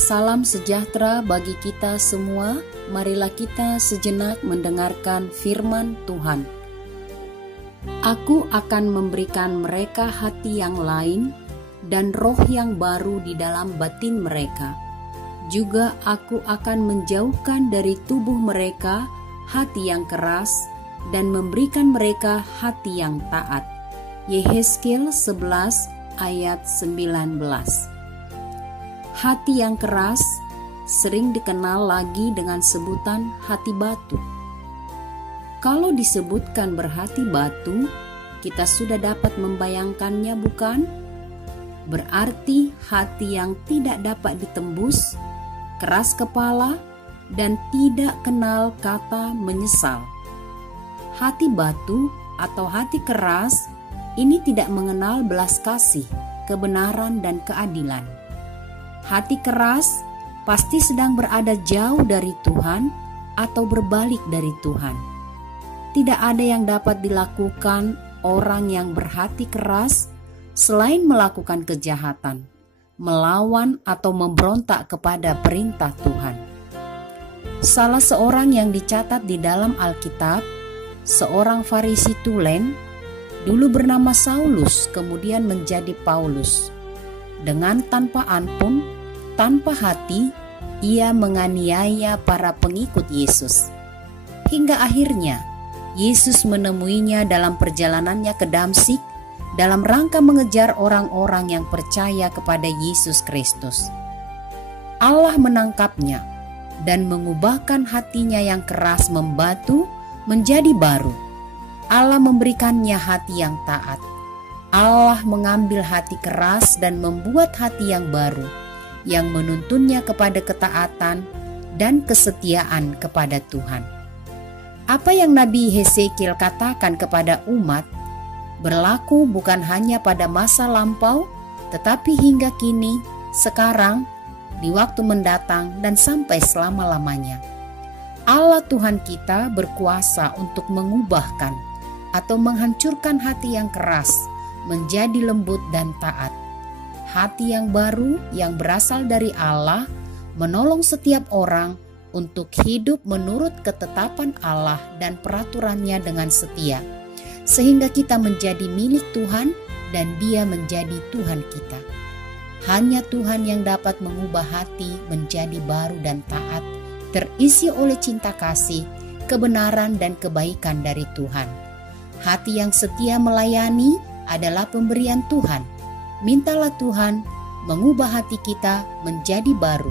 Salam sejahtera bagi kita semua. Marilah kita sejenak mendengarkan firman Tuhan. Aku akan memberikan mereka hati yang lain dan roh yang baru di dalam batin mereka. Juga aku akan menjauhkan dari tubuh mereka hati yang keras dan memberikan mereka hati yang taat. Yehezkiel 11 ayat 19. Hati yang keras sering dikenal lagi dengan sebutan hati batu. Kalau disebutkan berhati batu, kita sudah dapat membayangkannya, bukan? Berarti hati yang tidak dapat ditembus, keras kepala, dan tidak kenal kata menyesal. Hati batu atau hati keras ini tidak mengenal belas kasih, kebenaran, dan keadilan. Hati keras pasti sedang berada jauh dari Tuhan atau berbalik dari Tuhan. Tidak ada yang dapat dilakukan orang yang berhati keras selain melakukan kejahatan, melawan atau memberontak kepada perintah Tuhan. Salah seorang yang dicatat di dalam Alkitab, seorang Farisi tulen, dulu bernama Saulus, kemudian menjadi Paulus. Dengan tanpa ampun, tanpa hati, ia menganiaya para pengikut Yesus. Hingga akhirnya, Yesus menemuinya dalam perjalanannya ke Damsyik dalam rangka mengejar orang-orang yang percaya kepada Yesus Kristus. Allah menangkapnya dan mengubahkan hatinya yang keras membatu menjadi baru. Allah memberikannya hati yang taat. Allah mengambil hati keras dan membuat hati yang baru, yang menuntunnya kepada ketaatan dan kesetiaan kepada Tuhan. Apa yang Nabi Hezekiel katakan kepada umat berlaku bukan hanya pada masa lampau, tetapi hingga kini, sekarang, di waktu mendatang, dan sampai selama-lamanya. Allah Tuhan kita berkuasa untuk mengubahkan atau menghancurkan hati yang keras menjadi lembut dan taat. Hati yang baru yang berasal dari Allah menolong setiap orang untuk hidup menurut ketetapan Allah dan peraturannya dengan setia, sehingga kita menjadi milik Tuhan dan Dia menjadi Tuhan kita. Hanya Tuhan yang dapat mengubah hati menjadi baru dan taat, terisi oleh cinta kasih, kebenaran dan kebaikan dari Tuhan. Hati yang setia melayani adalah pemberian Tuhan. Mintalah Tuhan mengubah hati kita menjadi baru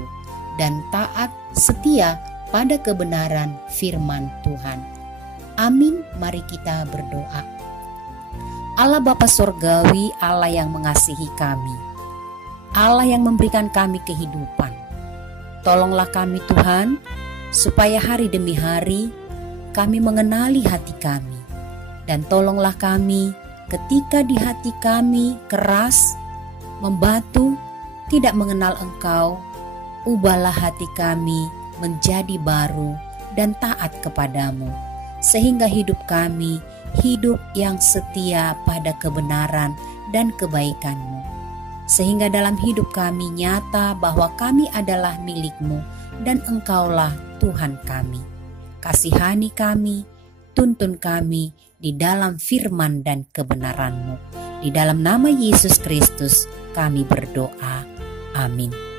dan taat setia pada kebenaran firman Tuhan. Amin. Mari kita berdoa. Allah Bapa Surgawi, Allah yang mengasihi kami, Allah yang memberikan kami kehidupan. Tolonglah kami Tuhan, supaya hari demi hari kami mengenali hati kami. Dan tolonglah kami ketika di hati kami keras, membatu, tidak mengenal Engkau, ubahlah hati kami menjadi baru dan taat kepadamu, sehingga hidup kami hidup yang setia pada kebenaran dan kebaikan-Mu, sehingga dalam hidup kami nyata bahwa kami adalah milik-Mu dan Engkaulah Tuhan kami. Kasihani kami, tuntun kami di dalam firman dan kebenaran-Mu. Di dalam nama Yesus Kristus kami berdoa. Amin.